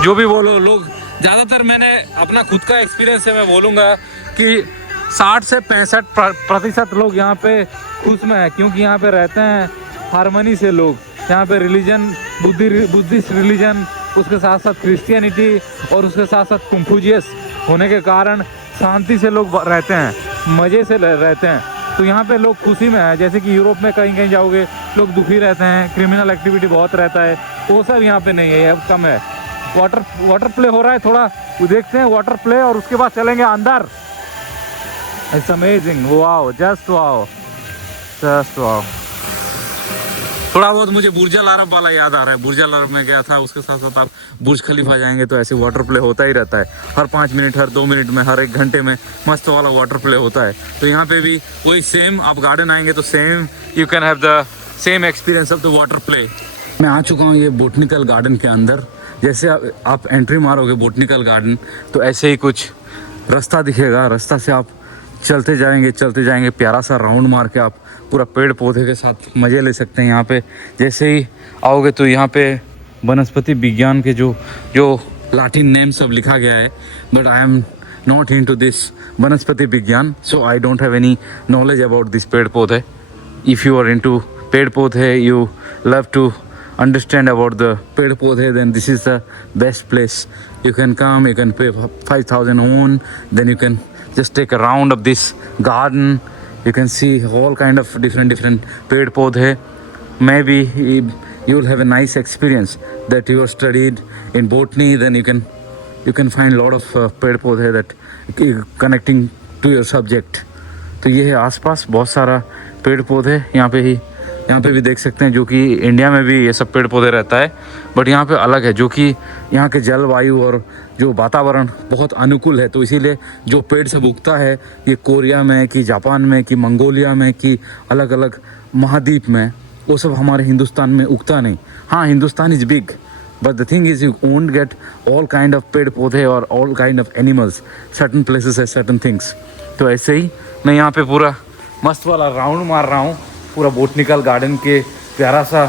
जो भी बोलो लोग, ज़्यादातर मैंने अपना खुद का एक्सपीरियंस है, मैं बोलूँगा कि 60 से 65% लोग यहाँ पे खुश में है, क्योंकि यहाँ पे रहते हैं हारमोनी से लोग। यहाँ पे रिलीजन, बुद्धिस्ट रिलीजन, उसके साथ साथ क्रिश्चियनिटी, और उसके साथ साथ कंफ्यूजियस होने के कारण शांति से लोग रहते हैं, मज़े से रहते हैं। तो यहाँ पे लोग खुशी में है। जैसे कि यूरोप में कहीं जाओगे लोग दुखी रहते हैं, क्रिमिनल एक्टिविटी बहुत रहता है, वो सब यहाँ पे नहीं है, अब कम है। वाटर प्ले हो रहा है थोड़ा, वो देखते हैं वाटर प्ले, और उसके बाद चलेंगे अंदर। It's amazing, wow, just wow. थोड़ा बहुत मुझे बुर्ज अल अरब वाला याद आ रहा है, बुर्ज अल अरब में गया था, उसके साथ साथ आप बुर्ज खलीफा जाएंगे तो ऐसे वाटर प्ले होता ही रहता है, हर 5 मिनट, हर 2 मिनट में, हर 1 घंटे में मस्त वाला वाटर प्ले होता है। तो यहाँ पे भी वही सेम, आप गार्डन आएंगे तो same you can have the same experience of the water play. मैं आ चुका हूँ ये बोटनिकल गार्डन के अंदर। जैसे आप एंट्री मारोगे बोटनिकल गार्डन, तो ऐसे ही कुछ रास्ता दिखेगा, रास्ता से आप चलते जाएंगे, प्यारा सा राउंड मार के आप पूरा पेड़ पौधे के साथ मज़े ले सकते हैं। यहाँ पे जैसे ही आओगे तो यहाँ पे वनस्पति विज्ञान के जो लाटिन नेम सब लिखा गया है, but I am not into this वनस्पति विज्ञान, so I don't have any knowledge about this पेड़ पौधे। इफ़ यू आर इनटू पेड़ पौधे, you love to understand about the पेड़ पौधे, then this is the best place. You can come, you can pay 5,000 won, then you can just take a round of this garden. You can see all kind of different पेड़ पौधे. Maybe you will have a nice experience that you have studied in botany, then you can find a lot of पेड़ पौधे that connecting to your subject. तो ये है आसपास बहुत सारा पेड़ पौधे यहाँ पे ही यहाँ पे भी देख सकते हैं, जो कि इंडिया में भी ये सब पेड़ पौधे रहता है, बट यहाँ पे अलग है, जो कि यहाँ के जलवायु और जो वातावरण बहुत अनुकूल है। तो इसीलिए जो पेड़ सब उगता है ये कोरिया में कि जापान में कि मंगोलिया में कि अलग अलग महाद्वीप में, वो सब हमारे हिंदुस्तान में उगता नहीं। हाँ, Hindustan is big, but the thing is you won't get all kind of पेड़ पौधे और all kind of animals, certain places has certain things। तो ऐसे ही मैं यहाँ पे पूरा मस्त वाला राउंड मार रहा हूँ पूरा बोटनिकल गार्डन के प्यारा सा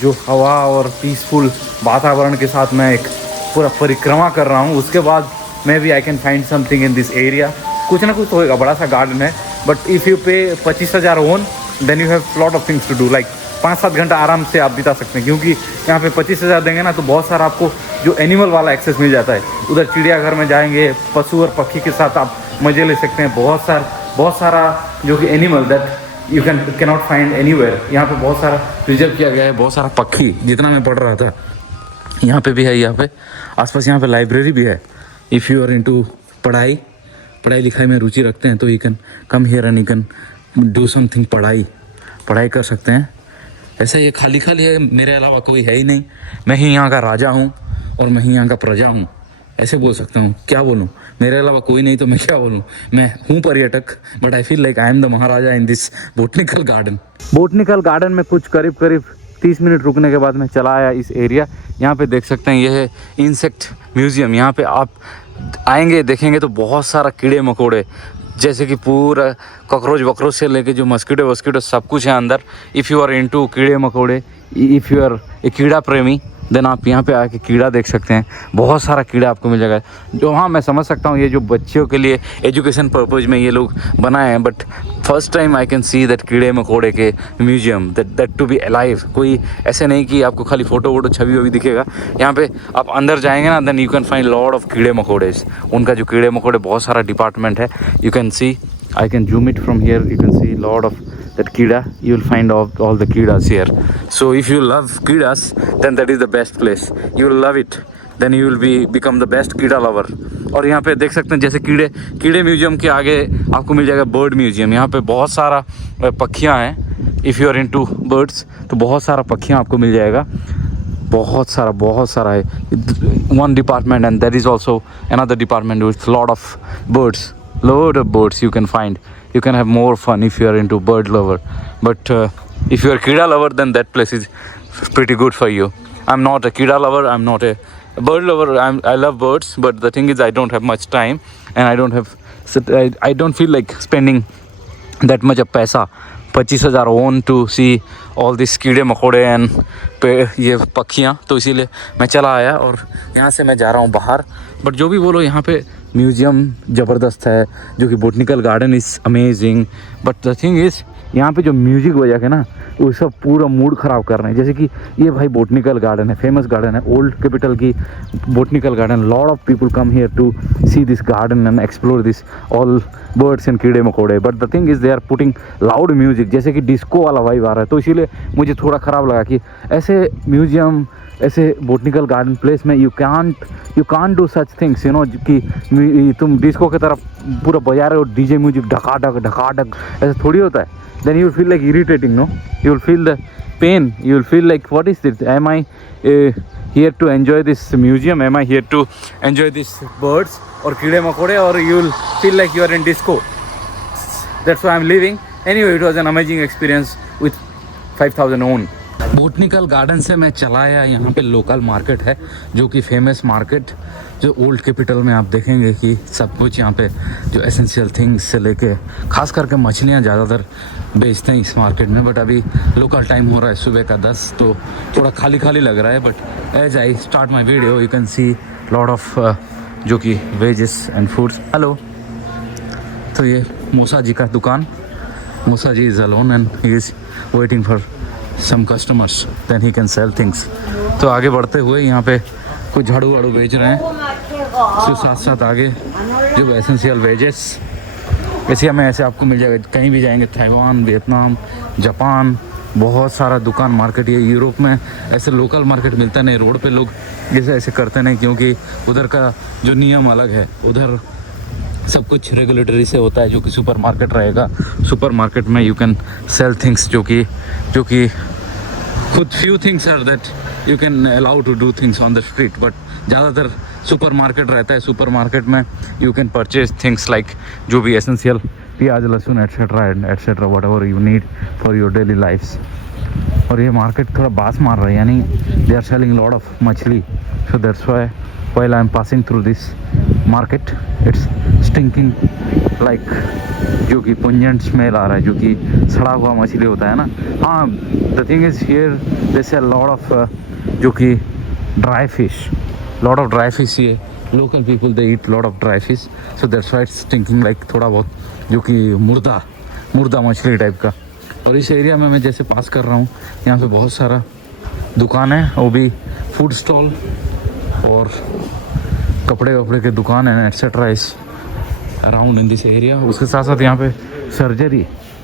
जो हवा और पीसफुल वातावरण के साथ मैं एक पूरा परिक्रमा कर रहा हूँ। उसके बाद मैं भी I can find something in this area, कुछ ना कुछ तो होगा। बड़ा सा गार्डन है, but if you pay 25,000 won then you have lot of things to do, like 5-7 घंटा आराम से आप बिता सकते हैं, क्योंकि यहाँ पे 25,000 देंगे ना तो बहुत सारा आपको जो एनिमल वाला एक्सेस मिल जाता है। उधर चिड़ियाघर में जाएंगे, पशु और पक्षी के साथ आप मज़े ले सकते हैं। बहुत सारा जो कि animal that you can not find anywhere, यहाँ पे बहुत सारा प्रिजर्व किया गया है। बहुत सारा पक्षी, जितना मैं पढ़ रहा था यहाँ पे भी है। यहाँ पे आसपास यहाँ पे लाइब्रेरी भी है। इफ़ यू आर इनटू पढ़ाई लिखाई में रुचि रखते हैं तो you can come here and you can do something, पढ़ाई कर सकते हैं। ऐसा ये खाली है, मेरे अलावा कोई है ही नहीं। मैं ही यहाँ का राजा हूँ और मैं ही यहाँ का प्रजा हूँ, ऐसे बोल सकता हूँ। क्या बोलूँ, मेरे अलावा कोई नहीं तो मैं क्या बोलूँ। मैं हूँ पर्यटक, but I feel like I am the Maharaja in this botanical garden में कुछ करीब 30 मिनट रुकने के बाद मैं चला आया इस एरिया। यहाँ पे देख सकते हैं ये है इंसेक्ट म्यूज़ियम। यहाँ पे आप आएंगे देखेंगे तो बहुत सारा कीड़े मकोड़े, जैसे कि पूरा कॉकरोच से लेके जो मस्कीटो सब कुछ है अंदर। इफ़ यू आर इनटू कीड़े मकोड़े, इफ़ यू आर ए कीड़ा प्रेमी, देन आप यहाँ पे आके कीड़ा देख सकते हैं। बहुत सारा कीड़ा आपको मिल जाएगा। जो हाँ, मैं समझ सकता हूँ ये जो बच्चों के लिए एजुकेशन पर्पज़ में ये लोग बनाए हैं, but first time I can see that कीड़े मकोड़े के museum, that too be alive. कोई ऐसे नहीं कि आपको खाली फ़ोटो छवि दिखेगा। यहाँ पे आप अंदर जाएंगे ना, then you can find lot of कीड़े मकोड़ेज। उनका जो कीड़े मकोड़े बहुत सारा डिपार्टमेंट है। You can C, I can zoom it from here, you can see lot of that kida, you will find all the kidas here. So if you love kidas, then that is the best place, you will love it, then you will become the best kida lover। और यहाँ पे देख सकते हैं जैसे कीड़े museum के आगे आपको मिल जाएगा बर्ड म्यूजियम। यहाँ पे बहुत सारा पक्षियाँ हैं। If you are into birds तो बहुत सारा पक्षियाँ आपको मिल जाएगा। बहुत सारा है one department, and there is also another department with lot of birds you can find। You can have more fun if you are into bird lover, but if you are kida lover, then that place is pretty good for you। I'm not a kida lover, I'm not a bird lover, I love birds, but the thing is I don't have much time and I don't feel like spending that much of पैसा 25,000 won to see all this कीड़े मकोड़े and ये पक्षियाँ। तो इसीलिए मैं चला आया और यहाँ से मैं जा रहा हूँ बाहर। बट जो भी बोलो, यहाँ पे म्यूज़ियम ज़बरदस्त है, जो कि botanical garden is amazing. But the thing is यहाँ पे जो म्यूज़िक बजा के ना, वो सब पूरा मूड ख़राब कर रहे हैं। जैसे कि ये भाई बोटनिकल गार्डन है, फेमस गार्डन है, ओल्ड कैपिटल की botanical garden. Lot of people come here to see this garden and explore this all birds and कीड़े मकोड़े। But the thing is they are putting loud music, जैसे कि disco वाला vibe आ रहा है। तो इसीलिए मुझे थोड़ा ख़राब लगा कि ऐसे म्यूज़ियम, ऐसे बोटनिकल गार्डन प्लेस में you can't do such things, you know, कि तुम डिस्को की तरफ पूरा बजा रहे हो डीजे म्यूजिक ढकाढक, ऐसा थोड़ी होता है। Then you will feel like irritating, no? You will feel the pain. You will feel like, what is this? Am I here to enjoy this museum? Am I here to enjoy these birds or कीड़े मकोड़े? Or you will feel like you are in disco? That's why I'm leaving. Anyway, it was an amazing experience with 5,000 own। Botanical garden से मैं चला आया। यहाँ पे local market है, जो कि फेमस मार्केट, जो ओल्ड कैपिटल में आप देखेंगे कि सब कुछ यहाँ पे जो एसेंशियल थिंग्स से लेके खास करके मछलियाँ ज़्यादातर बेचते हैं इस मार्केट में। बट अभी लोकल टाइम हो रहा है सुबह का 10, तो थोड़ा खाली लग रहा है। But as I start my video you can see lot of जो कि वेजेस एंड फूड्स। हेलो, तो ये मूसा जी का दुकान। Musa ji is alone and he is waiting for some customers, then he can sell things। तो आगे बढ़ते हुए यहाँ पे कुछ झाड़ू वाड़ू बेच रहे हैं, उसके साथ आगे जो एसेंशियल वेजेस एशिया में ऐसे आपको मिल जाएगा। कहीं भी जाएंगे, ताइवान, वियतनाम, जापान, बहुत सारा दुकान मार्केट। ये यूरोप में ऐसे लोकल मार्केट मिलता नहीं, रोड पे लोग जैसे ऐसे करते नहीं, क्योंकि उधर का जो नियम अलग है। उधर सब कुछ रेगुलेटरी से होता है, जो कि सुपरमार्केट रहेगा। सुपरमार्केट में यू कैन सेल थिंग्स, जो कि खुद few things are that you can allow to do things on the street, but ज़्यादातर सुपरमार्केट रहता है। सुपरमार्केट में you can purchase things like जो भी एसेंशियल प्याज, लहसुन etcetera and etcetera, whatever you need for your daily lifes. और ये मार्केट थोड़ा बास मार रहा है, यानी they are selling lot of machhli, so that's why while I am passing through this market it's stinking like, जो कि पुंजेंट स्मेल आ रहा है, जो कि सड़ा हुआ मछली होता है ना। हाँ, the thing is here they sell lot of जो कि dry fish, lot of dry fish. ये local people they eat lot of dry fish, so that's why it's stinking like, थोड़ा बहुत जो कि मुर्दा मछली टाइप का। और इस एरिया में मैं जैसे पास कर रहा हूँ, यहाँ पे बहुत सारा दुकान है, वो भी फूड स्टॉल और कपड़े वपड़े के दुकान है एट्सेट्रा इस अराउंड इन दिस एरिया। उसके साथ साथ यहाँ पे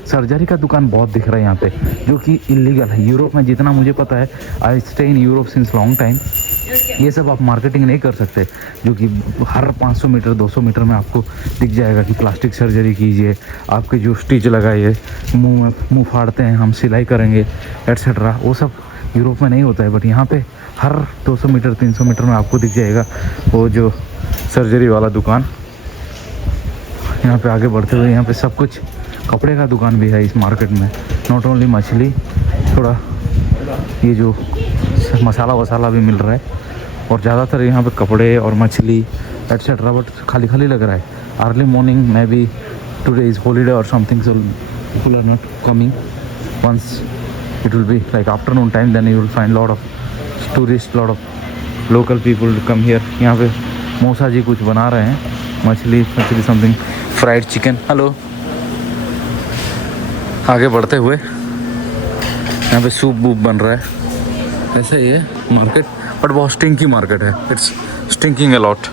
सर्जरी का दुकान बहुत दिख रहा है यहाँ पे, जो कि इलीगल है। यूरोप में जितना मुझे पता है, I stay in Europe since long time, ये सब आप मार्केटिंग नहीं कर सकते, जो कि हर 500 मीटर 200 मीटर में आपको दिख जाएगा कि प्लास्टिक सर्जरी कीजिए, आपके जो स्टिच लगाइए, मुंह फाड़ते हैं हम, सिलाई करेंगे एट्सेट्रा, वो सब यूरोप में नहीं होता है। बट यहाँ पे हर 200 मीटर 300 मीटर में आपको दिख जाएगा वो जो सर्जरी वाला दुकान। यहाँ पे आगे बढ़ते हुए यहाँ पे सब कुछ कपड़े का दुकान भी है इस मार्केट में, नॉट ओनली मछली, थोड़ा ये जो मसाला वसाला भी मिल रहा है, और ज़्यादातर यहाँ पे कपड़े और मछली एट्सेट्रा। बट खाली खाली लग रहा है। Early morning maybe today is holiday और something, so people are not coming. Once it will be like afternoon time, then you will find lot of tourists, lot of local people to come here. यहाँ पे मौसा जी कुछ बना रहे हैं, मछली something, fried chicken. Hello, आगे बढ़ते हुए यहाँ पे सूप वूप बन रहा है। ऐसा ही है मार्केट, बट बहुत स्टिंकी मार्केट है, it's stinking a lot.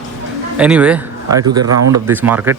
Anyway, I took a round of this market